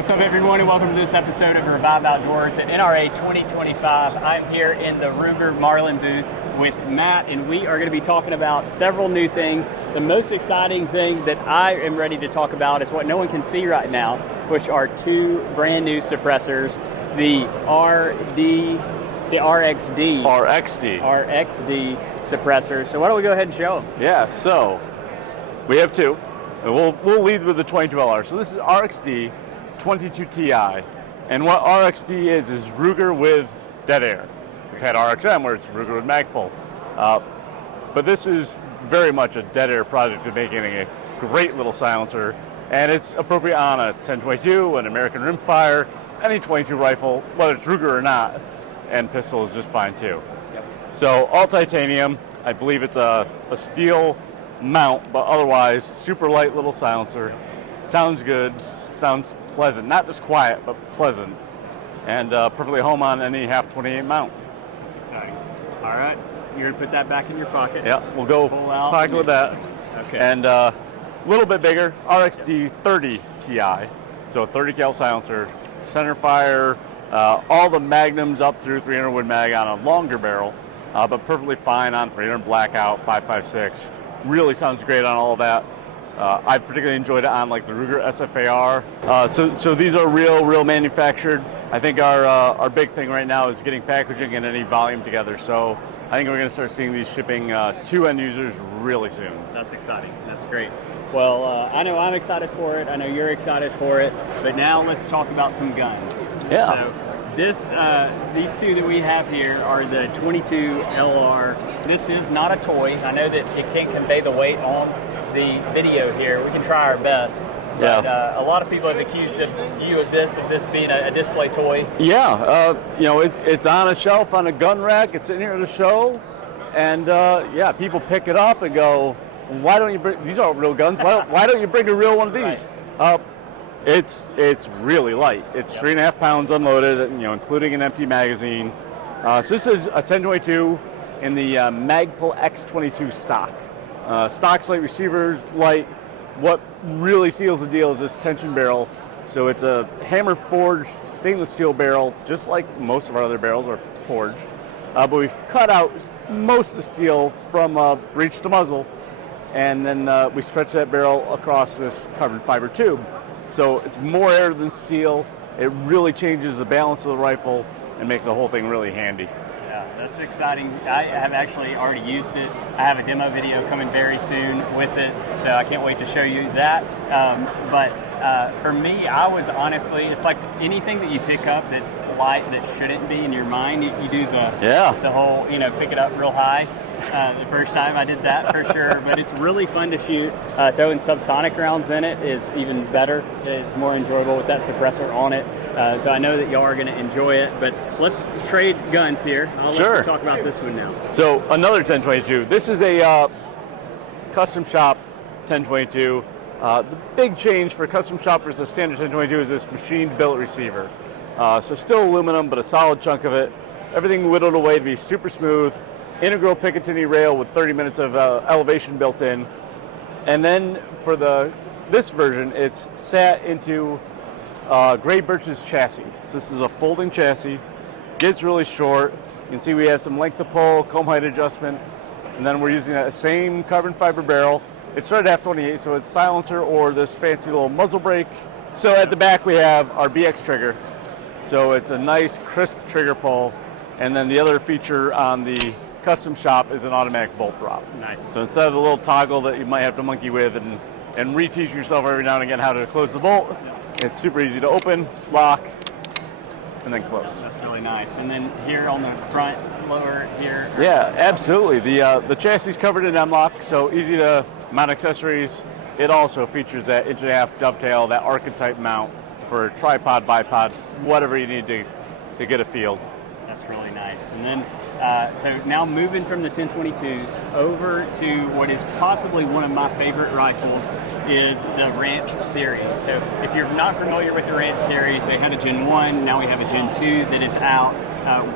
What's up, everyone, and welcome to this episode of Revive Outdoors at NRA 2025. I'm here in the Ruger Marlin booth with Matt, and we are going to be talking about several new things. The most exciting thing that I am ready to talk about is what no one can see right now, which are two brand new suppressors, the RXD suppressors. So why don't we go ahead and show them? Yeah, so we have two. We'll lead with the 22LR. So this is RXD22Ti, and what RXD is Ruger with dead air. We've had RXM where it's Ruger with Magpul, but this is very much a dead air project of making a great little silencer, and it's appropriate on a 10-22, an American rimfire, any 22 rifle, whether it's Ruger or not, and pistol is just fine too. Yep. So all titanium. I believe it's a steel mount, but otherwise super light little silencer. Sounds good, sounds pleasant, not just quiet but pleasant, and perfectly home on any half 28 mount. That's exciting. All right, you're gonna put that back in your pocket. Yeah, we'll go pocket with that. Okay. And a little bit bigger, RXD30Ti, so 30 cal silencer, center fire, all the magnums up through 300 Win Mag on a longer barrel, but perfectly fine on 300 blackout, 5.56. Really sounds great on all of that. I've particularly enjoyed it on like the Ruger SFAR. So these are real manufactured. I think our big thing right now is getting packaging and any volume together. So I think we're going to start seeing these shipping to end users really soon. That's exciting. That's great. Well, I know I'm excited for it. I know you're excited for it. But now let's talk about some guns. Yeah. So these two that we have here are the 22LR. This is not a toy. I know that it can't convey the weight on the video here. We can try our best. But a lot of people have accused you of this being a display toy. Yeah, it's on a shelf on a gun rack. It's in here at a show, and people pick it up and go, "Why don't you bring? These aren't real guns. Why don't you bring a real one of these?" Right. It's really light. It's 3.5 pounds unloaded, including an empty magazine. So this is a 10-22 in the Magpul X22 stock. Stock slate receivers, light. What really seals the deal is this tension barrel. So it's a hammer forged stainless steel barrel, just like most of our other barrels are forged. But we've cut out most of the steel from breech to muzzle, and then we stretch that barrel across this carbon fiber tube. So it's more air than steel. It really changes the balance of the rifle and makes the whole thing really handy. Yeah, that's exciting. I have actually already used it. I have a demo video coming very soon with it, so I can't wait to show you that. But for me, I was honestly, it's like anything that you pick up that's light that shouldn't be in your mind. You do the whole, pick it up real high. The first time I did that for sure, but it's really fun to shoot. Throwing subsonic rounds in it is even better. It's more enjoyable with that suppressor on it. So I know that y'all are going to enjoy it, but let's trade guns here. I'll let you talk about this one now. So another 10-22. This is a custom shop 10-22. The big change for custom shop versus standard 10-22 is this machined billet receiver. So still aluminum, but a solid chunk of it. Everything whittled away to be super smooth. Integral Picatinny rail with 30 minutes of elevation built in. And then for this version, it's sat into Gray Birch's chassis. So this is a folding chassis. Gets really short. You can see we have some length of pull, comb height adjustment, and then we're using that same carbon fiber barrel. It's started at f28, so it's silencer or this fancy little muzzle brake. So at the back we have our BX trigger. So it's a nice crisp trigger pull. And then the other feature on the custom shop is an automatic bolt drop. Nice. So instead of the little toggle that you might have to monkey with and reteach yourself every now and again how to close the bolt, it's super easy to open, lock, and then close. That's really nice. And then here on the front lower here. Yeah, absolutely. The chassis is covered in M-lock, so easy to mount accessories. It also features that 1.5-inch dovetail, that archetype mount for tripod, bipod, whatever you need to get a field. That's really nice. And then, so now moving from the 10-22s over to what is possibly one of my favorite rifles is the Ranch series. So if you're not familiar with the Ranch series, they had a Gen 1, now we have a Gen 2 that is out.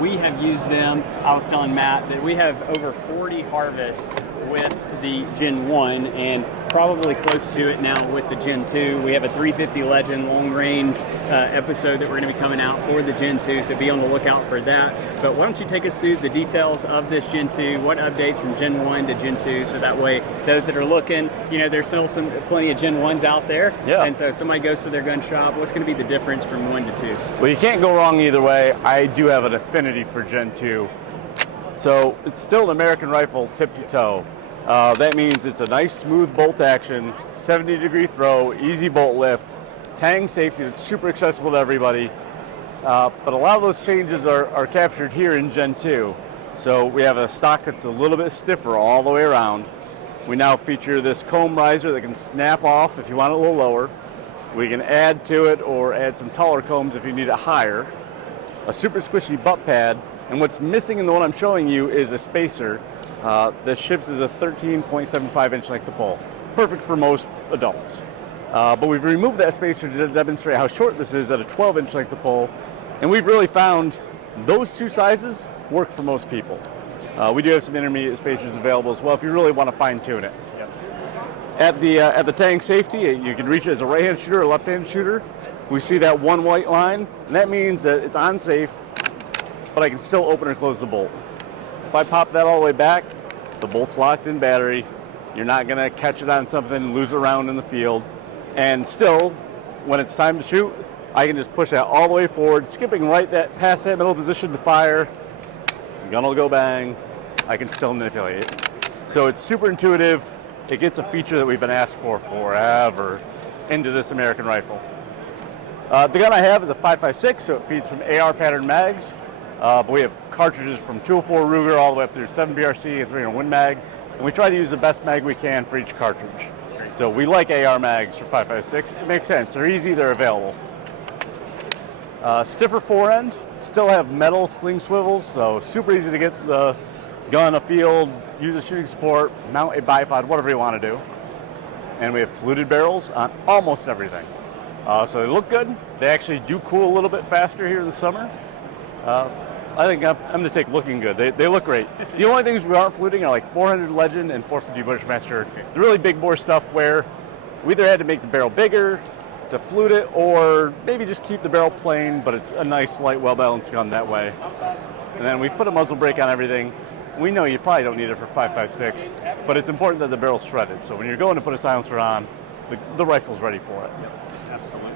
We have used them. I was telling Matt that we have over 40 harvests with the Gen 1 and probably close to it now with the Gen 2. We have a 350 Legend long range episode that we're going to be coming out for the Gen 2, so be on the lookout for that. But why don't you take us through the details of this Gen 2, what updates from Gen 1 to Gen 2, so that way those that are looking, you know, there's still plenty of Gen 1s out there. Yeah. And so if somebody goes to their gun shop, what's going to be the difference from 1 to 2? Well, you can't go wrong either way. I do have an affinity for Gen 2. So it's still an American rifle tip to toe. That means it's a nice smooth bolt action, 70-degree throw, easy bolt lift, tang safety that's super accessible to everybody. But a lot of those changes are captured here in Gen 2. So we have a stock that's a little bit stiffer all the way around. We now feature this comb riser that can snap off if you want it a little lower. We can add to it or add some taller combs if you need it higher. A super squishy butt pad. And what's missing in the one I'm showing you is a spacer. This ships as a 13.75 inch length of pole. Perfect for most adults. But we've removed that spacer to demonstrate how short this is at a 12 inch length of pole. And we've really found those two sizes work for most people. We do have some intermediate spacers available as well if you really want to fine tune it. Yep. At the tang safety, you can reach it as a right-hand shooter or left-hand shooter. We see that one white line, and that means that it's on safe, but I can still open or close the bolt. If I pop that all the way back, the bolt's locked in battery. You're not going to catch it on something and lose it around in the field. And still, when it's time to shoot, I can just push that all the way forward, skipping right past that middle position to fire. The gun will go bang. I can still manipulate it. So it's super intuitive. It gets a feature that we've been asked for forever into this American rifle. The gun I have is a 5.56, so it feeds from AR pattern mags. But we have cartridges from 204 Ruger all the way up through 7 BRC and 300 Win Mag, and we try to use the best mag we can for each cartridge. So we like AR mags for 5.56. It makes sense. They're easy. They're available. Stiffer forend. Still have metal sling swivels, so super easy to get the gun afield, use a shooting support, mount a bipod, whatever you want to do. And we have fluted barrels on almost everything. So they look good. They actually do cool a little bit faster here in the summer. I think I'm going to take looking good. They look great. The only things we aren't fluting are like 400 Legend and 450 Bushmaster. The really big bore stuff where we either had to make the barrel bigger to flute it or maybe just keep the barrel plain, but it's a nice, light, well-balanced gun that way. And then we've put a muzzle brake on everything. We know you probably don't need it for 5.56, but it's important that the barrel's shredded. So when you're going to put a silencer on, the rifle's ready for it. Yep, absolutely.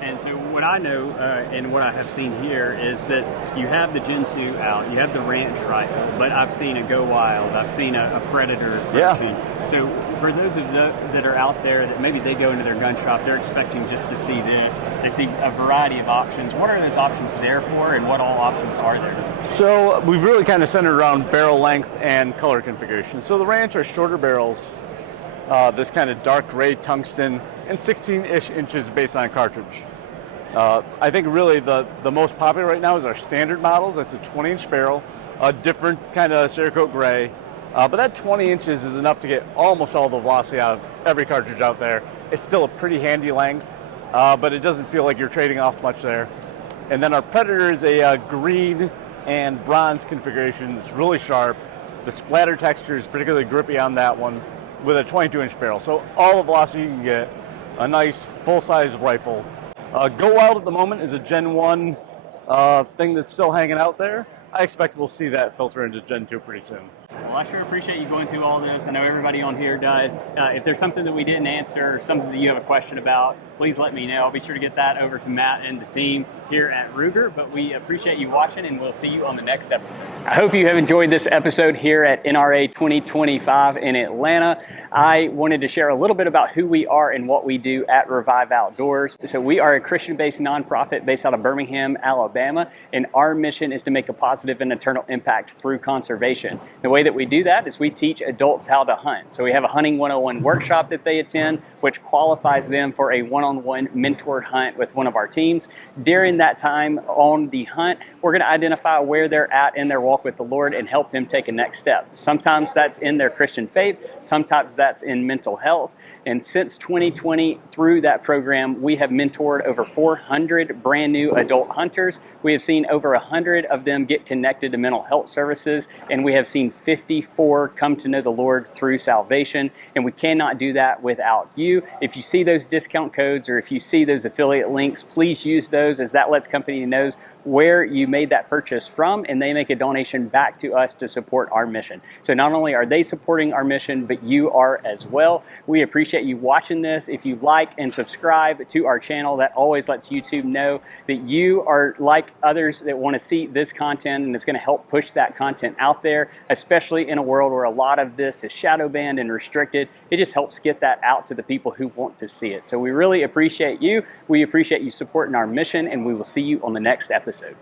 And so what I know and what I have seen here is that you have the Gen 2 out, you have the ranch rifle, but I've seen a Go Wild, I've seen a Predator machine. So for those of that are out there that maybe they go into their gun shop, they're expecting just to see this. They see a variety of options. What are those options there for, and what all options are there? So we've really kind of centered around barrel length and color configuration. So the ranch are shorter barrels, this kind of dark gray tungsten, and 16-ish inches based on cartridge. I think really the most popular right now is our standard models. That's a 20-inch barrel, a different kind of Cerakote gray. But that 20 inches is enough to get almost all the velocity out of every cartridge out there. It's still a pretty handy length, but it doesn't feel like you're trading off much there. And then our Predator is a green and bronze configuration. It's really sharp. The splatter texture is particularly grippy on that one with a 22-inch barrel. So all the velocity you can get, a nice full-size rifle. Go Wild at the moment is a Gen 1 thing that's still hanging out there. I expect we'll see that filter into Gen 2 pretty soon. Well, I sure appreciate you going through all this. I know everybody on here does. If there's something that we didn't answer or something that you have a question about, please let me know. I'll be sure to get that over to Matt and the team here at Ruger. But we appreciate you watching, and we'll see you on the next episode. I hope you have enjoyed this episode here at NRA 2025 in Atlanta. I wanted to share a little bit about who we are and what we do at Revive Outdoors. So we are a Christian-based nonprofit based out of Birmingham, Alabama, and our mission is to make a positive and eternal impact through conservation. The way that we do that is we teach adults how to hunt. So we have a hunting 101 workshop that they attend, which qualifies them for a one-on-one mentored hunt with one of our teams. During that time on the hunt, we're going to identify where they're at in their walk with the Lord and help them take a next step. Sometimes that's in their Christian faith, sometimes that's in mental health. And since 2020, through that program, we have mentored over 400 brand new adult hunters. We have seen over 100 of them get connected to mental health services, and we have seen 50 54 come to know the Lord through salvation, and we cannot do that without you. If you see those discount codes or if you see those affiliate links, please use those, as that lets company knows where you made that purchase from, and they make a donation back to us to support our mission. So not only are they supporting our mission, but you are as well. We appreciate you watching this. If you like and subscribe to our channel, that always lets YouTube know that you are like others that want to see this content, and it's going to help push that content out there, especially in a world where a lot of this is shadow banned and restricted. It just helps get that out to the people who want to see it. So we really appreciate you. We appreciate you supporting our mission, and we will see you on the next episode.